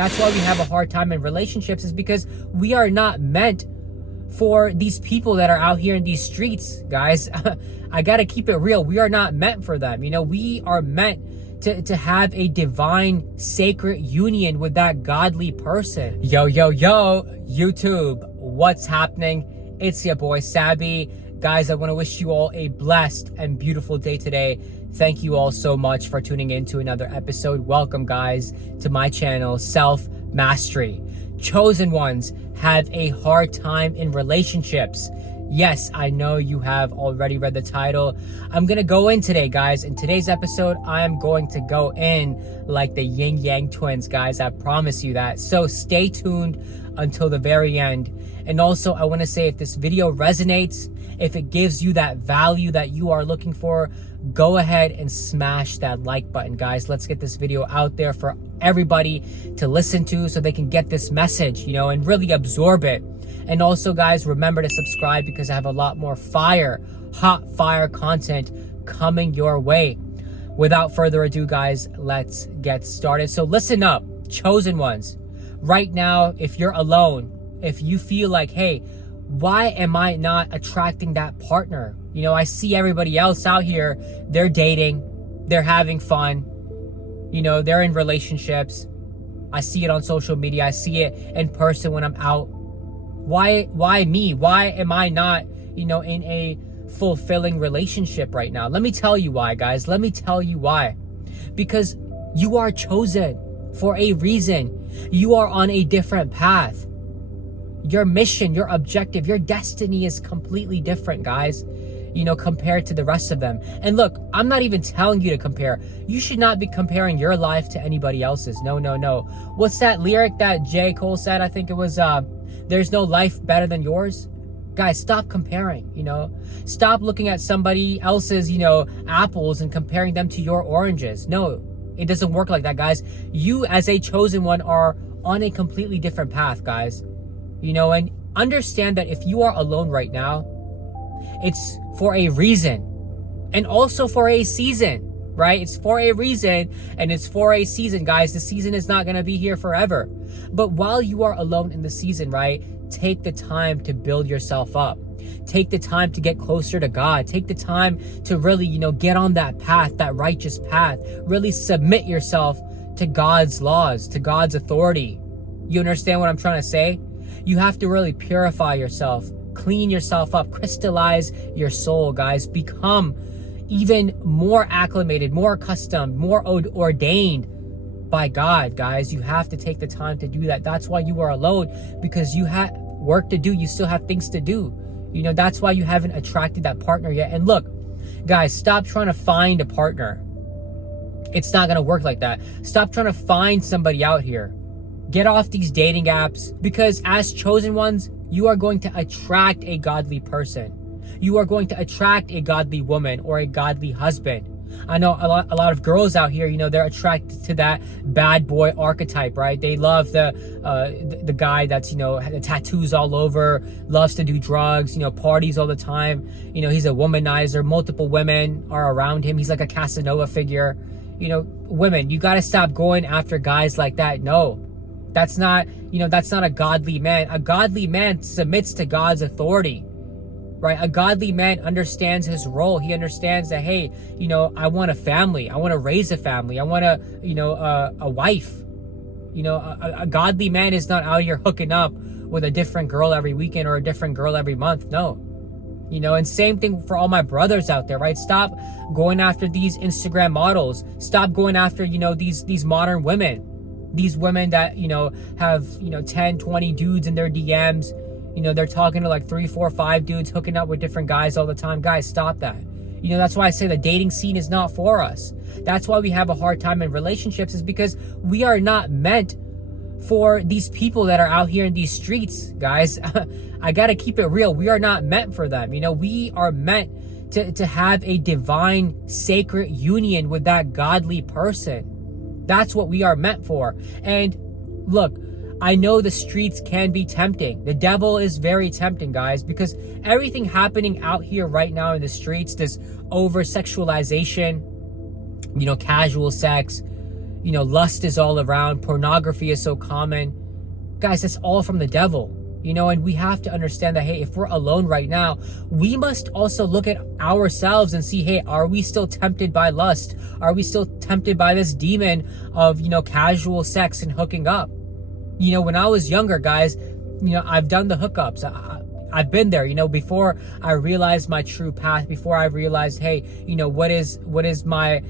That's why we have a hard time in relationships, is because we are not meant for these people that are out here in these streets, guys. I gotta keep it real. We are not meant for them. We are meant to have a divine, sacred union with that godly person. Yo, YouTube, what's happening? It's your boy, Sabby. Guys, I want to wish you all a blessed and beautiful day today. Thank you all so much for tuning in to another episode. Welcome, guys, to my channel, Self Mastery. Chosen ones have a hard time in relationships. Yes, I know you have already read the title. I'm going to go in today, guys. In today's episode, I am going to go in like the yin yang twins, guys. I promise you that. So stay tuned until the very end. And also, I want to say, if this video resonates, if it gives you that value that you are looking for, go ahead and smash that like button, guys. Let's get this video out there for everybody to listen to so they can get this message, and really absorb it. And also, guys, remember to subscribe because I have a lot more hot fire content coming your way. Without further ado, guys, let's get started. So listen up, chosen ones. Right now, if you're alone, if you feel like, hey, why am I not attracting that partner? I see everybody else out here, they're dating, they're having fun, they're in relationships. I see it on social media. I see it in person when I'm out. Why me? Why am I not, in a fulfilling relationship right now? Let me tell you why, guys. Let me tell you why. Because you are chosen for a reason. You are on a different path. Your mission, your objective, your destiny is completely different, guys, compared to the rest of them. And look, I'm not even telling you to compare. You should not be comparing your life to anybody else's. No. What's that lyric that J. Cole said? I think it was, there's no life better than yours. Guys, stop comparing, Stop looking at somebody else's, apples and comparing them to your oranges. No, it doesn't work like that, guys. You as a chosen one are on a completely different path, guys. And understand that if you are alone right now, it's for a reason and also for a season, right? It's for a reason and it's for a season, guys. The season is not going to be here forever. But while you are alone in the season, right, take the time to build yourself up. Take the time to get closer to God. Take the time to really, get on that path, that righteous path. Really submit yourself to God's laws, to God's authority. You understand what I'm trying to say? You have to really purify yourself, clean yourself up, crystallize your soul, guys. Become even more acclimated, more accustomed, more ordained by God, guys. You have to take the time to do that. That's why you are alone, because you have work to do. You still have things to do. That's why you haven't attracted that partner yet. And look, guys, stop trying to find a partner. It's not going to work like that. Stop trying to find somebody out here. Get off these dating apps, because as chosen ones, you are going to attract a godly person. You are going to attract a godly woman or a godly husband. I know a lot of girls out here, they're attracted to that bad boy archetype, right? They love the guy that's, the tattoos all over, loves to do drugs, parties all the time. He's a womanizer. Multiple women are around him. He's like a Casanova figure. Women, you got to stop going after guys like that. No. That's not a godly man. A godly man submits to God's authority, right? A godly man understands his role. He understands that, hey, I want a family. I want to raise a family. I want a wife. A godly man is not out here hooking up with a different girl every weekend or a different girl every month. No. And same thing for all my brothers out there, right? Stop going after these Instagram models. Stop going after, these modern women. These women that, have, 10, 20 dudes in their DMs. They're talking to like 3, 4, 5 dudes, hooking up with different guys all the time. Guys, stop that. That's why I say the dating scene is not for us. That's why we have a hard time in relationships, is because we are not meant for these people that are out here in these streets, guys. I got to keep it real. We are not meant for them. We are meant to have a divine, sacred union with that godly person. That's what we are meant for. And look, I know the streets can be tempting. The devil is very tempting, guys, because everything happening out here right now in the streets, this over-sexualization, casual sex, lust is all around, pornography is so common. Guys, that's all from the devil. And we have to understand that, hey, if we're alone right now, we must also look at ourselves and see, hey, are we still tempted by lust? Are we still tempted by this demon of, casual sex and hooking up? When I was younger, guys, I've done the hookups. I've been there, before I realized my true path, before I realized, hey, what is my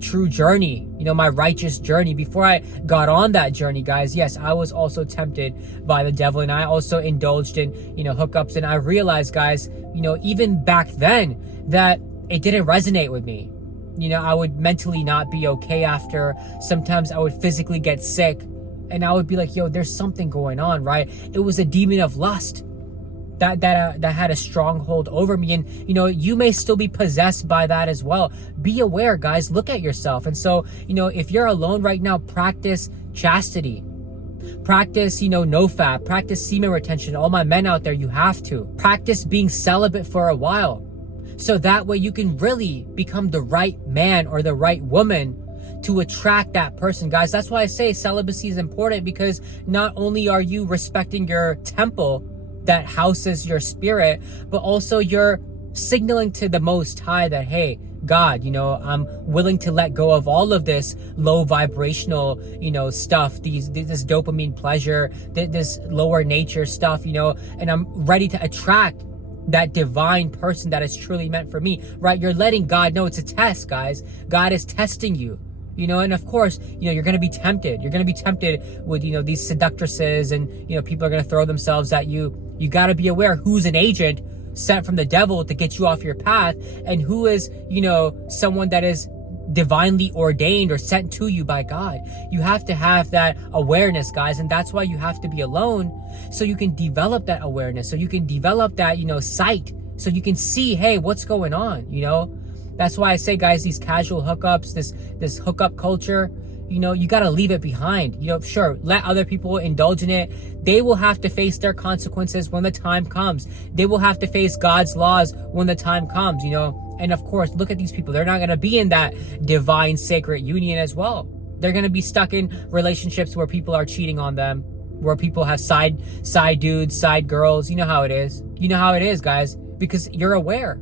true journey, my righteous journey. Before I got on that journey, guys, yes, I was also tempted by the devil, and I also indulged in, hookups. And I realized, guys, even back then, that it didn't resonate with me. I would mentally not be okay after. Sometimes I would physically get sick, and I would be like, yo, there's something going on, right? It was a demon of lust that had a stronghold over me. And you may still be possessed by that as well. Be aware, guys. Look at yourself. And so if you're alone right now, practice chastity, practice no-fap, practice semen retention. All my men out there, you have to practice being celibate for a while, so that way you can really become the right man or the right woman to attract that person. Guys, that's why I say celibacy is important, because not only are you respecting your temple that houses your spirit, but also you're signaling to the Most High that, hey, God, I'm willing to let go of all of this low vibrational, stuff, this dopamine pleasure, this lower nature stuff, and I'm ready to attract that divine person that is truly meant for me, right? You're letting God know it's a test, guys. God is testing you. And of course, you're going to be tempted. You're going to be tempted with, these seductresses, and, people are going to throw themselves at you. You got to be aware who's an agent sent from the devil to get you off your path, and who is, someone that is divinely ordained or sent to you by God. You have to have that awareness, guys. And that's why you have to be alone, so you can develop that awareness, so you can develop that, sight, so you can see, hey, what's going on, That's why I say, guys, these casual hookups, this hookup culture, you got to leave it behind. Sure, let other people indulge in it. They will have to face their consequences when the time comes. They will have to face God's laws when the time comes, And of course, look at these people. They're not going to be in that divine sacred union as well. They're going to be stuck in relationships where people are cheating on them, where people have side dudes, side girls. You know how it is. You know how it is, guys, because you're aware,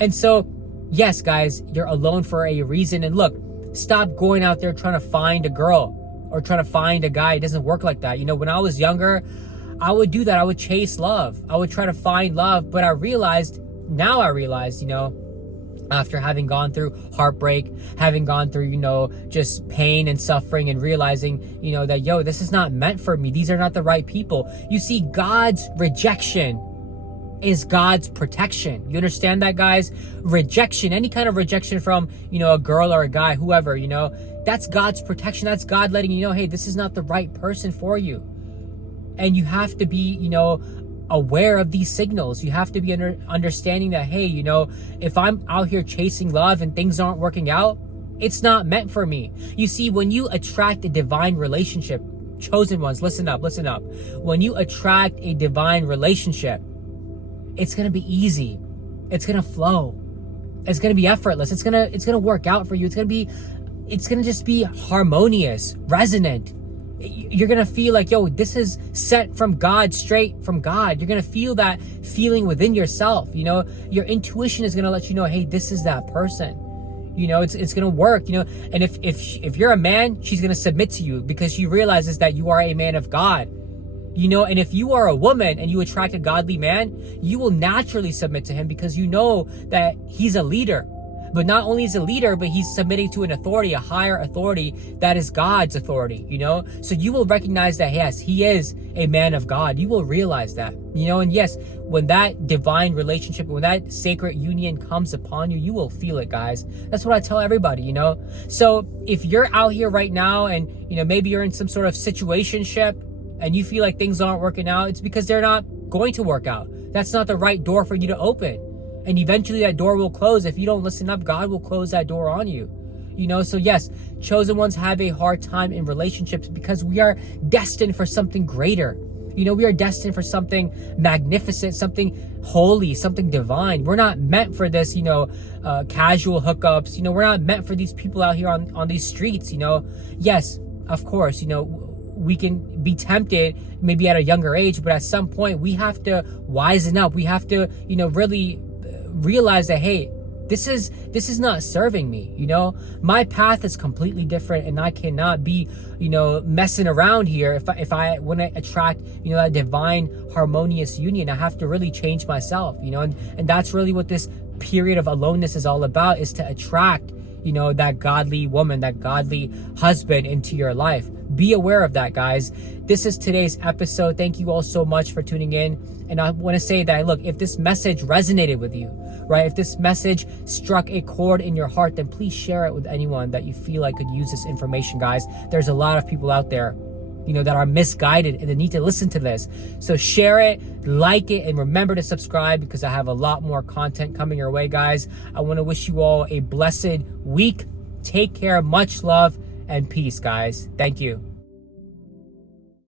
And so, yes, guys, you're alone for a reason. And look, stop going out there trying to find a girl or trying to find a guy. It doesn't work like that. When I was younger, I would do that. I would chase love. I would try to find love. But I realized, after having gone through heartbreak, having gone through, just pain and suffering, and realizing, that, this is not meant for me. These are not the right people. You see, God's rejection is God's protection. You understand that, guys? Rejection, any kind of rejection from, a girl or a guy, whoever, that's God's protection. That's God letting you know, hey, this is not the right person for you. And you have to be, aware of these signals. You have to be understanding that, hey, if I'm out here chasing love and things aren't working out, it's not meant for me. You see, when you attract a divine relationship, chosen ones, listen up. When you attract a divine relationship, it's going to be easy. It's going to flow. It's going to be effortless. It's going to work out for you. It's going to just be harmonious, resonant. You're going to feel like, yo, this is sent from God, straight from God. You're going to feel that feeling within yourself. Your intuition is going to let you know, hey, this is that person. It's going to work, and if you're a man, she's going to submit to you because she realizes that you are a man of God. And if you are a woman and you attract a godly man, you will naturally submit to him because you know that he's a leader. But not only is a leader, but he's submitting to an authority, a higher authority that is God's authority, So you will recognize that, yes, he is a man of God. You will realize that, and yes, when that divine relationship, when that sacred union comes upon you, you will feel it, guys. That's what I tell everybody, So if you're out here right now and, maybe you're in some sort of situationship, and you feel like things aren't working out, it's because they're not going to work out. That's not the right door for you to open. And eventually that door will close. If you don't listen up, God will close that door on you. So yes, chosen ones have a hard time in relationships because we are destined for something greater. You know, we are destined for something magnificent, something holy, something divine. We're not meant for this, you know, casual hookups. You know, we're not meant for these people out here on these streets, you know. Yes, of course, you know, we can be tempted maybe at a younger age, but at some point we have to wisen up. We have to, you know, really realize that, hey, this is not serving me. You know, my path is completely different, and I cannot be, you know, messing around here. If I want to attract, you know, that divine harmonious union, I have to really change myself, you know. And that's really what this period of aloneness is all about, is to attract, you know, that godly woman, that godly husband into your life. Be aware of that, guys. This is today's episode. Thank you all so much for tuning in. And I want to say that, look, if this message resonated with you, right? If this message struck a chord in your heart, then please share it with anyone that you feel like could use this information, guys. There's a lot of people out there, you know, that are misguided and they need to listen to this. So share it, like it, and remember to subscribe, because I have a lot more content coming your way, guys. I want to wish you all a blessed week. Take care, much love, and peace, guys. Thank you.